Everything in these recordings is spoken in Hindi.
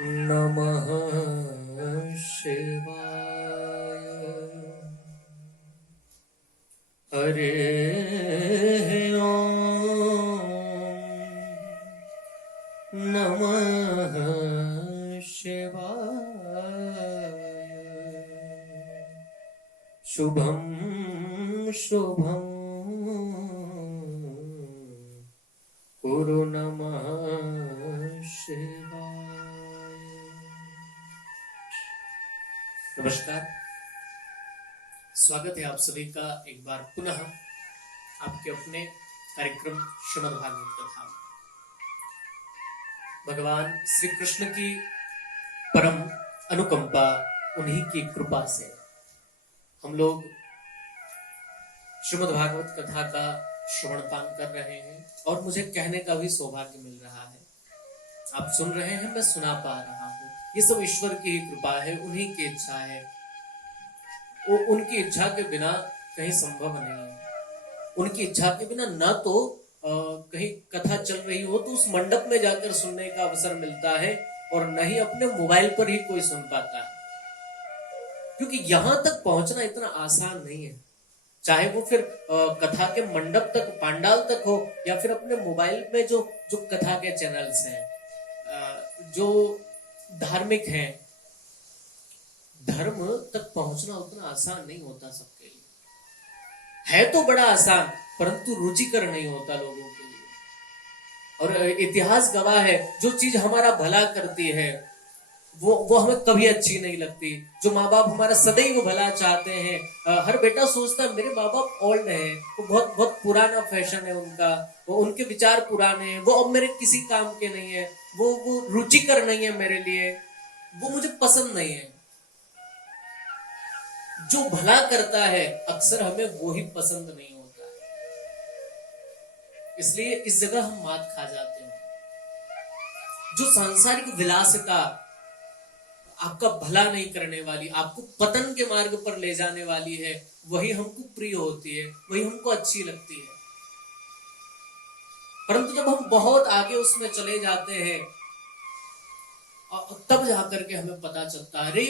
नमः शिवाय। हरे ओम नमः शिवाय। शुभं शुभं कुरु नमः शिवाय। नमस्कार, स्वागत है आप सभी का एक बार पुनः आपके अपने कार्यक्रम श्रीमद् भागवत कथा। भगवान श्री कृष्ण की परम अनुकंपा, उन्हीं की कृपा से हम लोग श्रीमद् भागवत कथा का श्रवण पान कर रहे हैं और मुझे कहने का भी सौभाग्य मिल रहा है। आप सुन रहे हैं, मैं सुना पा रहा हूं। ये सब ईश्वर की ही कृपा है, उन्हीं की इच्छा है। वो उनकी इच्छा के बिना कहीं संभव नहीं है। उनकी इच्छा के बिना न तो कहीं कथा चल रही हो तो उस मंडप में जाकर सुनने का अवसर मिलता है और न ही अपने मोबाइल पर ही कोई सुन पाता है, क्योंकि यहां तक पहुंचना इतना आसान नहीं है। चाहे वो फिर कथा के मंडप तक, पांडाल तक हो, या फिर अपने मोबाइल में जो जो कथा के चैनल्स हैं, जो धार्मिक हैं, धर्म तक पहुंचना उतना आसान नहीं होता सबके लिए। है तो बड़ा आसान, परंतु रुचिकर नहीं होता लोगों के लिए। और इतिहास गवाह है, जो चीज हमारा भला करती है वो हमें कभी अच्छी नहीं लगती। जो माँ बाप हमारा सदैव भला चाहते हैं, हर बेटा सोचता है मेरे माँ बाप ओल्ड है, वो बहुत बहुत पुराना फैशन है उनका, वो उनके विचार पुराने हैं, वो अब मेरे किसी काम के नहीं है, वो रुचिकर नहीं है मेरे लिए, वो मुझे पसंद नहीं है। जो भला करता है अक्सर हमें वो ही पसंद नहीं होता है, इसलिए इस जगह हम मात खा जाते हैं। जो सांसारिक विलासिता आपका भला नहीं करने वाली, आपको पतन के मार्ग पर ले जाने वाली है, वही हमको प्रिय होती है, वही हमको अच्छी लगती है। परंतु जब हम बहुत आगे उसमें चले जाते हैं तब जाकर के हमें पता चलता है, अरे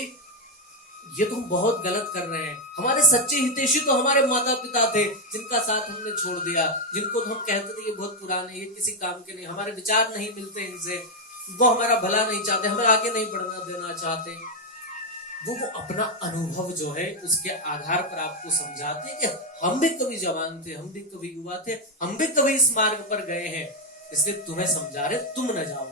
ये तो हम बहुत गलत कर रहे हैं। हमारे सच्चे हितैषी तो हमारे माता पिता थे, जिनका साथ हमने छोड़ दिया, जिनको तो हम कहते थे ये बहुत पुराने, ये किसी काम के नहीं, हमारे विचार नहीं मिलते इनसे, वो हमारा भला नहीं चाहते, हमें आगे नहीं बढ़ना देना चाहते। वो अपना अनुभव जो है उसके आधार पर आपको समझाते हैं कि हम भी कभी जवान थे, हम भी कभी युवा थे, हम भी कभी इस मार्ग पर गए हैं, इसलिए तुम्हें समझा रहे, तुम न जाओ।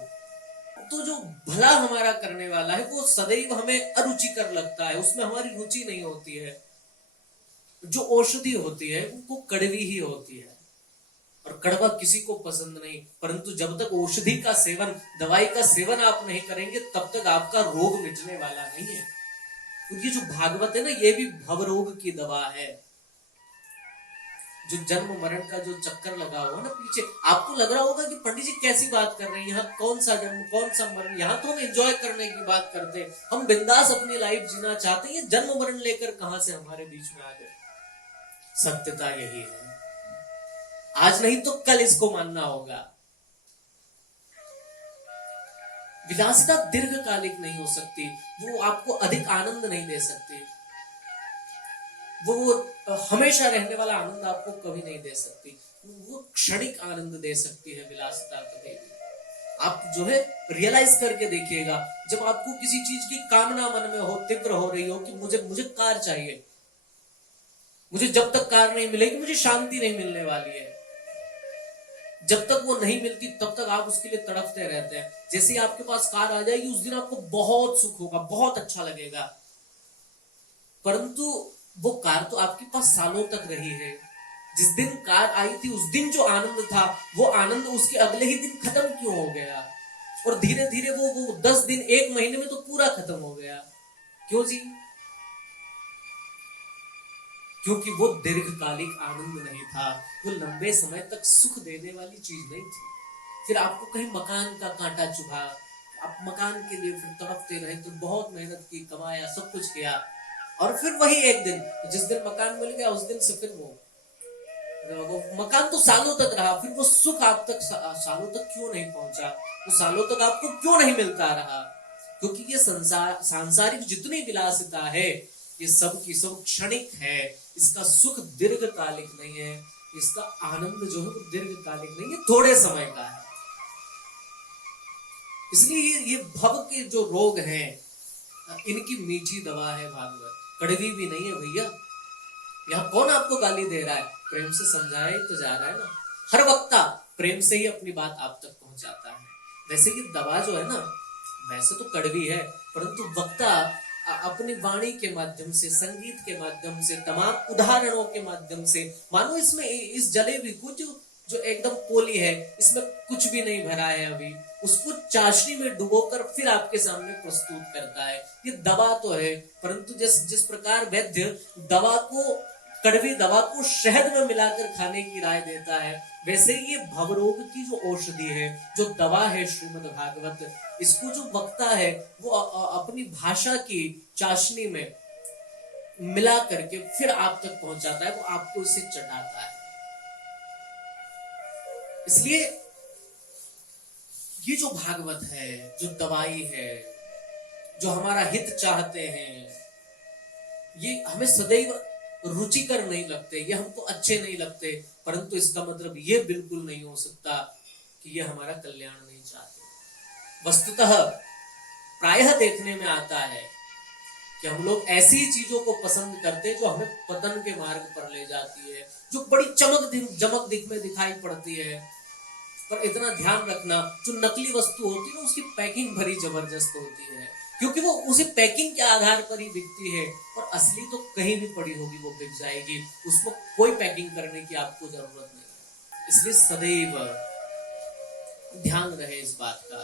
तो जो भला हमारा करने वाला है वो सदैव हमें अरुचिकर लगता है, उसमें हमारी रुचि नहीं होती है। जो औषधि होती है वो कड़वी ही होती है, और कड़वा किसी को पसंद नहीं। परंतु जब तक औषधि का सेवन, दवाई का सेवन आप नहीं करेंगे, तब तक आपका रोग मिटने वाला नहीं है। क्योंकि जो भागवत है ना, ये भी भवरोग की दवा है। जो जन्म मरण का जो चक्कर लगा हुआ ना पीछे, आपको लग रहा होगा कि पंडित जी कैसी बात कर रहे हैं, यहाँ कौन सा जन्म कौन सा मरण, यहाँ तो हम एंजॉय करने की बात करते हैं, हम बिंदास अपनी लाइफ जीना चाहते हैं, ये जन्म मरण लेकर कहां से हमारे बीच में आ गए। सत्यता यही है, आज नहीं तो कल इसको मानना होगा। विलासिता दीर्घकालिक नहीं हो सकती, वो आपको अधिक आनंद नहीं दे सकती, वो हमेशा रहने वाला आनंद आपको कभी नहीं दे सकती। वो क्षणिक आनंद दे सकती है विलासिता कभी भी। आप जो है रियलाइज करके देखिएगा, जब आपको किसी चीज की कामना मन में हो, तीव्र हो रही हो कि मुझे मुझे कार चाहिए, मुझे जब तक कार नहीं मिलेगी मुझे शांति नहीं मिलने वाली है, जब तक वो नहीं मिलती तब तक आप उसके लिए तड़पते रहते हैं। जैसे ही आपके पास कार आ जाएगी उस दिन आपको बहुत सुख होगा, बहुत अच्छा लगेगा। परंतु वो कार तो आपके पास सालों तक रही है। जिस दिन कार आई थी उस दिन जो आनंद था, वो आनंद उसके अगले ही दिन खत्म क्यों हो गया, और धीरे धीरे वो 10 दिन 1 महीने में तो पूरा खत्म हो गया। क्यों जी? क्योंकि वो दीर्घकालिक आनंद नहीं था, वो लंबे समय तक सुख देने वाली चीज नहीं थी। फिर आपको कहीं मकान का कांटा चुभा, आप मकान के लिए फिर तड़पते रहे, तो बहुत मेहनत की, कमाया, सब कुछ किया, और फिर वही एक दिन, जिस दिन मकान मिल गया उस दिन से फिर वो मकान तो सालों तक रहा, फिर वो सुख आप तक सालों तक क्यों नहीं पहुंचा, वो सालों तक आपको क्यों नहीं मिलता रहा। क्योंकि ये संसार सांसारिक जितनी विलासिता है ये सब की सब क्षणिक है, इसका सुख दीर्घकालिक नहीं है, इसका आनंद जो है वो दीर्घकालिक नहीं है, थोड़े समय का है। इसलिए ये भव के जो रोग हैं इनकी मीठी दवा है भागवत, कड़वी भी नहीं है भैया। यहाँ कौन आपको गाली दे रहा है, प्रेम से समझाया ही तो जा रहा है ना। हर वक्ता प्रेम से ही अपनी बात आप तक पहुंचाता है। वैसे कि दवा जो है ना वैसे तो कड़वी है, परंतु वक्ता अपनी वाणी के माध्यम से, संगीत के माध्यम से, तमाम उदाहरणों के माध्यम से, मानो इसमें इस जलेबी को जो एकदम पोली है, इसमें कुछ भी नहीं भरा है अभी, उसको चाशनी में डुबोकर फिर आपके सामने प्रस्तुत करता है। ये दवा तो है, परंतु जिस प्रकार वैद्य दवा को, कड़वी दवा को शहद में मिलाकर खाने की राय देता है, वैसे ही ये भवरोग की जो औषधि है, जो दवा है श्रीमद् भागवत, इसको जो वक्ता है वो अपनी भाषा की चाशनी में मिला करके फिर आप तक पहुंचाता है, वो आपको इसे चटाता है। इसलिए ये जो भागवत है, जो दवाई है, जो हमारा हित चाहते हैं, ये हमें सदैव रुचिकर नहीं लगते, ये हमको अच्छे नहीं लगते, परंतु इसका मतलब ये बिल्कुल नहीं हो सकता कि ये हमारा कल्याण नहीं चाहते। वस्तुतः प्रायः देखने में आता है कि हम लोग ऐसी चीजों को पसंद करते हैं जो हमें पतन के मार्ग पर ले जाती है, जो बड़ी चमक में दिखाई पड़ती है। पर इतना ध्यान रखना, जो नकली वस्तु होती है ना उसकी पैकिंग बड़ी जबरदस्त होती है, क्योंकि वो उसी पैकिंग के आधार पर ही बिकती है, और असली तो कहीं भी पड़ी होगी वो बिक जाएगी, उसको कोई पैकिंग करने की आपको जरूरत नहीं है। इसलिए सदैव ध्यान रहे इस बात का,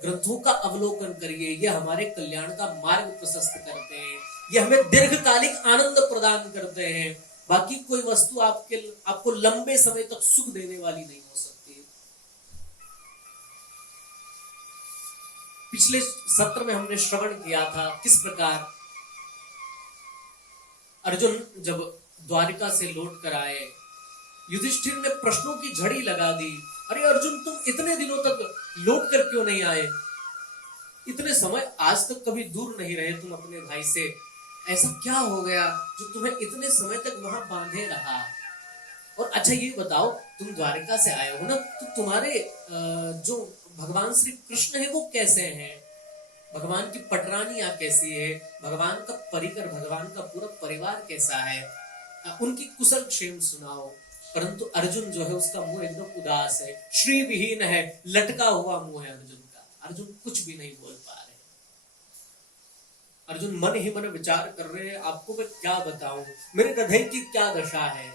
ग्रंथों का अवलोकन करिए, ये हमारे कल्याण का मार्ग प्रशस्त करते हैं, ये हमें दीर्घकालिक आनंद प्रदान करते हैं। बाकी कोई वस्तु आपको लंबे समय तक सुख देने वाली नहीं हो सकती। पिछले सत्र में हमने श्रवण किया था किस प्रकार अर्जुन जब द्वारिका से लौट कर आए, युधिष्ठिर ने प्रश्नों की झड़ी लगा दी। अरे अर्जुन, तुम इतने दिनों तक लौट कर क्यों नहीं आए? इतने समय आज तक कभी दूर नहीं रहे तुम अपने भाई से, ऐसा क्या हो गया जो तुम्हें इतने समय तक वहां बांधे रहा? और अच्छा ये बताओ, तुम द्वारिका से आए हो ना, तो तुम्हारे जो भगवान श्री कृष्ण है वो कैसे हैं? भगवान की पटरानियां कैसी है? भगवान का परिकर, भगवान का पूरा परिवार कैसा है? उनकी कुशल क्षेम सुनाओ। परंतु अर्जुन जो है उसका मुंह एकदम उदास है, श्री विहीन है, लटका हुआ मुंह है अर्जुन का। अर्जुन कुछ भी नहीं बोल पा रहे। अर्जुन मन ही मन विचार कर रहे हैं, आपको मैं क्या बताऊं, मेरे हृदय की क्या दशा है।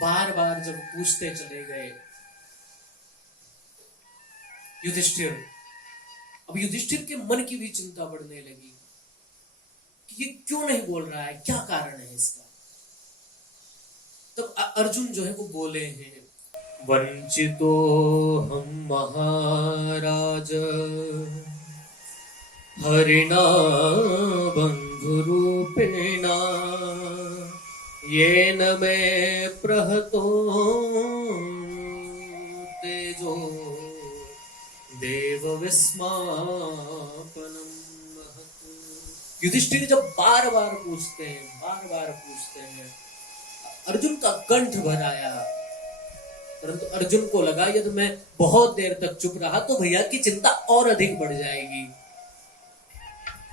बार बार जब पूछते चले गए युधिष्ठिर, अब युधिष्ठिर के मन की भी चिंता बढ़ने लगी कि ये क्यों नहीं बोल रहा है, क्या कारण है इसका। तब अर्जुन जो है वो बोले हैं, वंचितो हम महाराज हरिणा बंधुरूपेणा येन मे प्रहतो तेजो देव विस्मापनम। युधिष्ठिर जब बार बार पूछते हैं, अर्जुन का कंठ भर आया, परंतु अर्जुन को लगा यदि मैं बहुत देर तक चुप रहा तो भैया की चिंता और अधिक बढ़ जाएगी।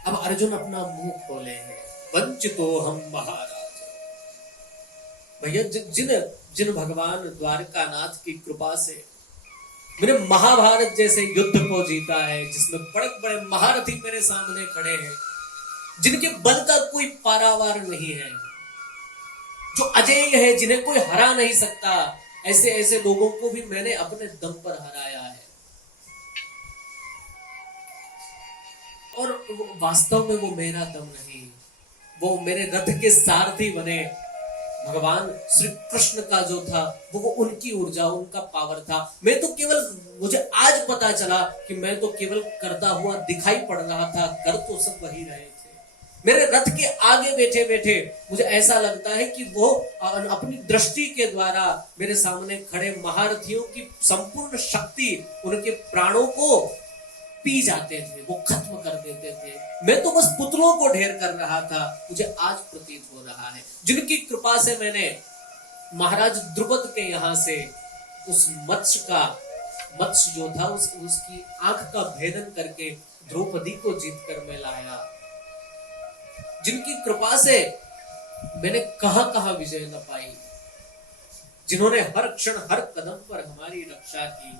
अब अर्जुन अपना मुंह खोले हैं, वंचितो हम महाराज। भैया जिन भगवान द्वारकानाथ की कृपा से मैंने महाभारत जैसे युद्ध को जीता है, जिसमें बड़े बड़े महारथी मेरे सामने खड़े हैं, जिनके बल का कोई पारावार नहीं है, जो अजेय है, जिन्हें कोई हरा नहीं सकता, ऐसे ऐसे लोगों को भी मैंने अपने दम पर हराया है। और वास्तव में वो मेरा दम नहीं, वो मेरे रथ के सारथी बने भगवान श्री कृष्ण का जो था वो उनकी ऊर्जा, उनका पावर था। मैं तो केवल, मुझे आज पता चला कि मैं तो केवल करता हुआ दिखाई पड़ रहा था, कर तो सब वही रहे थे। मेरे रथ के आगे बैठे बैठे मुझे ऐसा लगता है कि वो अपनी दृष्टि के द्वारा मेरे सामने खड़े महारथियों की संपूर्ण शक्ति उनके प्राणों को पी जाते थे, वो खत्म कर देते थे। मैं तो बस पुतलों को ढेर कर रहा था। मुझे आज प्रतीत हो रहा है जिनकी कृपा से मैंने महाराज द्रुपद के यहां से उस मत्स्य जो था उसकी आंख का भेदन करके द्रौपदी को जीत कर मैं लाया, जिनकी कृपा से मैंने कहां कहां विजय न पाई, जिन्होंने हर क्षण हर कदम पर हमारी रक्षा की,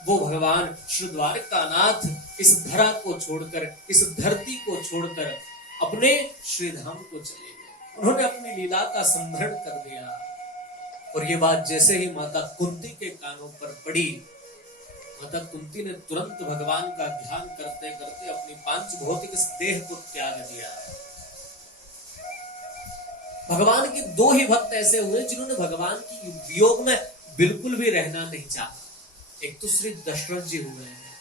वो भगवान श्री द्वारकानाथ इस धरा को छोड़कर, इस धरती को छोड़कर अपने श्री धाम को चले गए। उन्होंने अपनी लीला का संभरण कर दिया। और ये बात जैसे ही माता कुंती के कानों पर पड़ी, माता कुंती ने तुरंत भगवान का ध्यान करते करते अपनी पांच भौतिक देह को त्याग दिया। भगवान के दो ही भक्त ऐसे हुए जिन्होंने भगवान की वियोग में बिल्कुल भी रहना नहीं चाहा। एक तो श्री दशरथ जी हुए हैं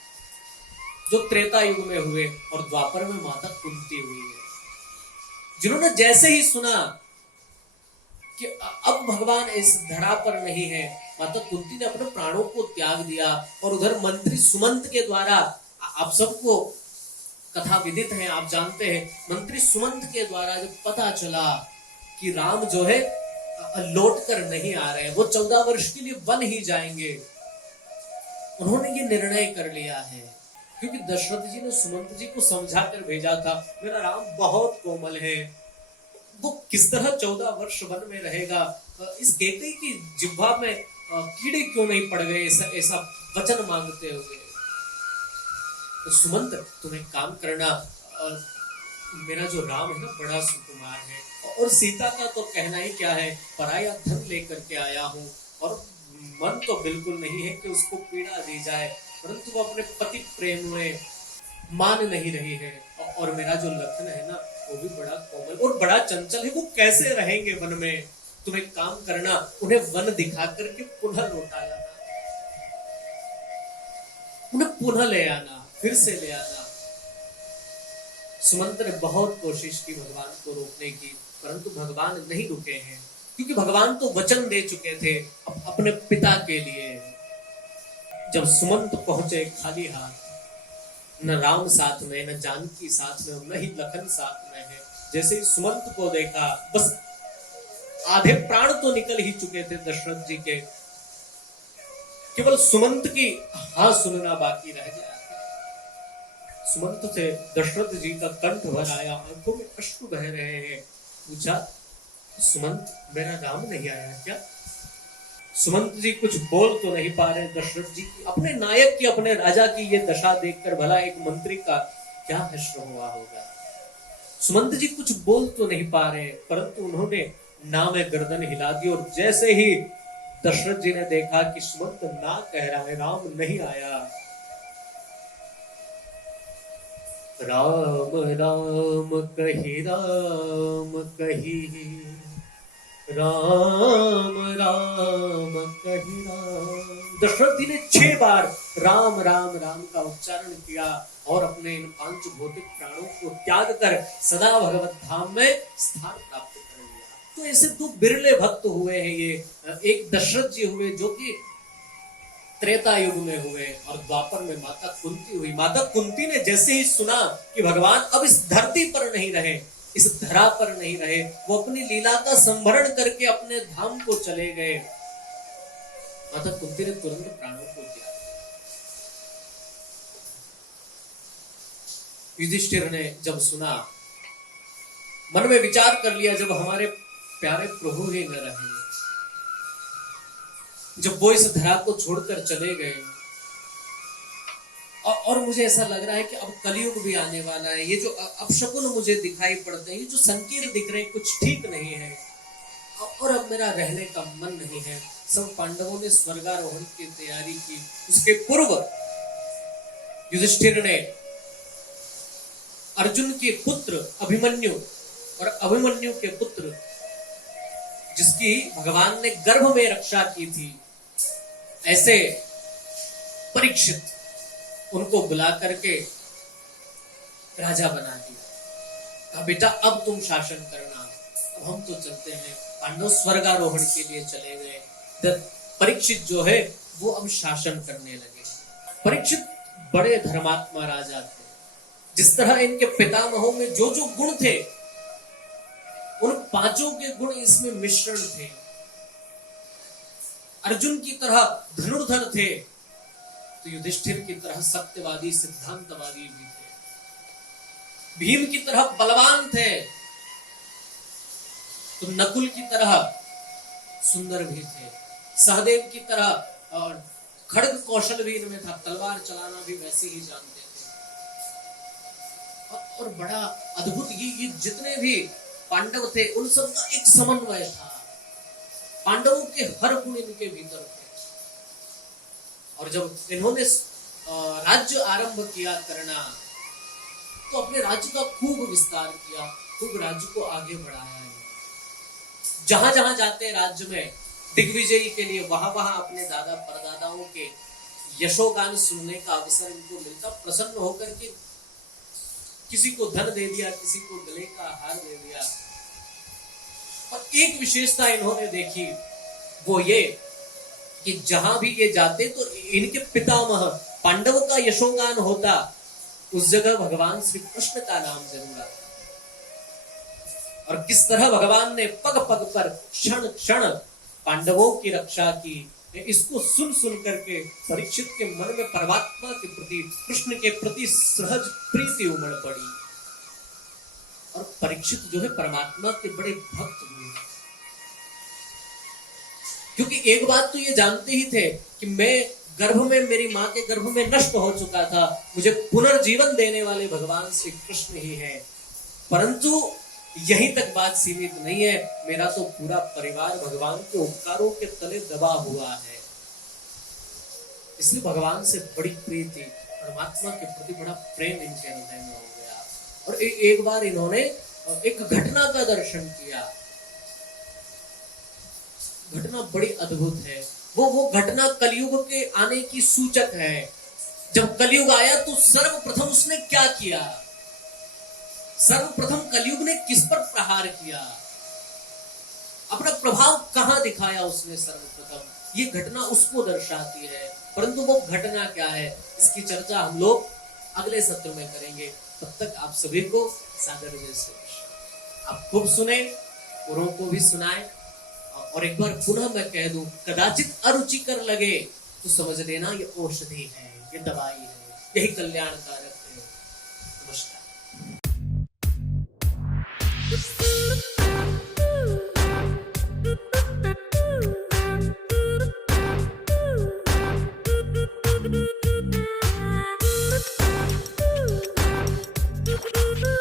जो त्रेता युग में हुए, और द्वापर में माता कुंती हुई है, जिन्होंने जैसे ही सुना कि अब भगवान इस धरा पर नहीं है, माता कुंती ने अपने प्राणों को त्याग दिया। और उधर मंत्री सुमंत के द्वारा, आप सबको कथा विदित है, आप जानते हैं, मंत्री सुमंत के द्वारा जब पता चला कि राम जो है लौट कर नहीं आ रहे, वो 14 वर्ष के लिए वन ही जाएंगे, उन्होंने ये निर्णय कर लिया है। क्योंकि दशरथ जी ने सुमंत जी को समझा कर भेजा था, मेरा राम बहुत कोमल है, वो किस तरह 14 वर्ष वन में रहेगा, इस केकई की जिह्वा में कीड़े क्यों नहीं पड़ गए, ऐसा वचन मांगते हुए। तो सुमंत तुम एक काम करना, मेरा जो राम है ना बड़ा सुकुमार है, और सीता का तो कहना ही क्या है, पराया धन लेकर के आया हूं, और मन तो बिल्कुल नहीं है कि उसको पीड़ा दी जाए, परंतु वो अपने पति प्रेम में मान नहीं रही है। और मेरा जो लखन है ना वो भी बड़ा कोमल और बड़ा चंचल है, वो कैसे रहेंगे वन में। तुम एक काम करना, उन्हें वन दिखा करके पुनः लौटा लाना, उन्हें पुनः ले आना, फिर से ले आना। सुमंत ने बहुत कोशिश की भगवान को रोकने की, परंतु भगवान नहीं रुके हैं, क्योंकि भगवान तो वचन दे चुके थे अपने पिता के लिए। जब सुमंत पहुंचे खाली हाथ, न राम साथ में, न जानकी साथ में, न ही लखन साथ में है, जैसे ही सुमंत को देखा, बस आधे प्राण तो निकल ही चुके थे दशरथ जी के, केवल सुमंत की हाँ सुनना बाकी रह गया था। सुमंत से दशरथ जी का कंठ भर आया, आंखों में अश्रु बह रहे हैं। पूछा, सुमंत मेरा राम नहीं आया क्या? सुमंत जी कुछ बोल तो नहीं पा रहे। दशरथ जी अपने नायक की, अपने राजा की ये दशा देखकर भला एक मंत्री का क्या हश्र हुआ होगा। सुमंत जी कुछ बोल तो नहीं पा रहे, परंतु उन्होंने नाम गर्दन हिला दी। और जैसे ही दशरथ जी ने देखा कि सुमंत ना कह रहा है, राम नहीं आया, राम राम कही राम कही, राम राम कही राम। दशरथ जी ने 6 बार राम राम राम का उच्चारण किया और अपने इन 5 भौतिक प्राणों को त्याग कर सदा भगवत धाम में स्थान प्राप्त कर लिया। तो ऐसे 2 बिरले भक्त हुए हैं ये। एक दशरथ जी हुए जो कि त्रेता युग में हुए, और द्वापर में माता कुंती हुई। माता कुंती ने जैसे ही सुना कि भगवान अब इस धरती पर नहीं रहे, इस धरा पर नहीं रहे, वो अपनी लीला का संभरण करके अपने धाम को चले गए, माता कुंती ने तुरंत प्राणों को त्याग दिया। युधिष्ठिर ने जब सुना, मन में विचार कर लिया, जब हमारे प्यारे प्रभु ही न रहे, जब वो इस धरा को छोड़कर चले गए, और मुझे ऐसा लग रहा है कि अब कलयुग भी आने वाला है। ये जो अपशकुन मुझे दिखाई पड़ते हैं, ये जो संकेत दिख रहे हैं, कुछ ठीक नहीं है, और अब मेरा रहने का मन नहीं है। सब पांडवों ने स्वर्गारोहण की तैयारी की। उसके पूर्व युधिष्ठिर ने अर्जुन के पुत्र अभिमन्यु और अभिमन्यु के पुत्र जिसकी भगवान ने गर्भ में रक्षा की थी, ऐसे परीक्षित, उनको बुला करके राजा बना दिया। कहा बेटा अब तुम शासन करना। अब हम तो चलते हैं। पांडव स्वर्गारोहण के लिए चले गए। तब परीक्षित जो है वो अब शासन करने लगे। परीक्षित बड़े धर्मात्मा राजा थे। जिस तरह इनके पितामहों में जो जो गुण थे, उन पांचों के गुण इसमें मिश्रण थे। अर्जुन की तरह धनुर्धर थे, तो युधिष्ठिर की तरह सत्यवादी सिद्धांतवादी भी थे। भीम की तरह बलवान थे, तो नकुल की तरह सुंदर भी थे। सहदेव की तरह खड्ग कौशल भी इनमें था, तलवार चलाना भी वैसे ही जानते थे। और बड़ा अद्भुत ये जितने भी पांडव थे उन सब का एक समन्वय था। पांडवों के हर गुण इनके भीतर थे। और जब इन्होंने राज्य आरंभ किया करना, तो अपने राज्य का खूब विस्तार किया, खूब राज्य को आगे बढ़ाया। जहां जहां जाते राज्य में दिग्विजयी के लिए, वहां वहां अपने दादा परदादाओं के यशोगान सुनने का अवसर इनको मिलता। प्रसन्न होकर के किसी को धन दे दिया, किसी को गले का हार दे दिया। और एक विशेषता इन्होंने देखी, वो ये कि जहां भी ये जाते तो इनके पितामह पांडव का यशोगान होता, उस जगह भगवान श्री कृष्ण का नाम जरूर आता। और किस तरह भगवान ने पग पग पर क्षण क्षण पांडवों की रक्षा की, इसको सुन सुन करके परीक्षित के मन में परमात्मा के प्रति, कृष्ण के प्रति सहज प्रीति उमड़ पड़ी। और परीक्षित जो है परमात्मा के बड़े भक्त हुए। क्योंकि एक बात तो ये जानते ही थे कि मैं गर्भ में, मेरी मां के गर्भ में नष्ट हो चुका था, मुझे पुनर्जीवन देने वाले भगवान श्री कृष्ण ही है। परंतु यहीं तक बात सीमित नहीं है, मेरा तो पूरा परिवार भगवान के उपकारों के तले दबा हुआ है। इसलिए भगवान से बड़ी प्रीति, परमात्मा के प्रति बड़ा प्रेम इनके हृदय में हो गया। और एक बार इन्होंने एक घटना का दर्शन किया। घटना बड़ी अद्भुत है। वो घटना कलयुग के आने की सूचक है। जब कलयुग आया तो सर्वप्रथम उसने क्या किया? सर्वप्रथम कलयुग ने किस पर प्रहार किया? अपना प्रभाव कहां दिखाया उसने सर्वप्रथम? ये घटना उसको दर्शाती है। परंतु वो घटना क्या है, इसकी चर्चा हम लोग अगले सत्र में करेंगे। तब तक आप सभी को सादर जैसे आप खूब सुने, औरों को भी सुनाए। और एक बार पुनः मैं कह दूं, कदाचित अरुचिकर लगे तो समझ लेना ये औषधि है, ये दवाई है, यही कल्याणकारक है। नमस्कार।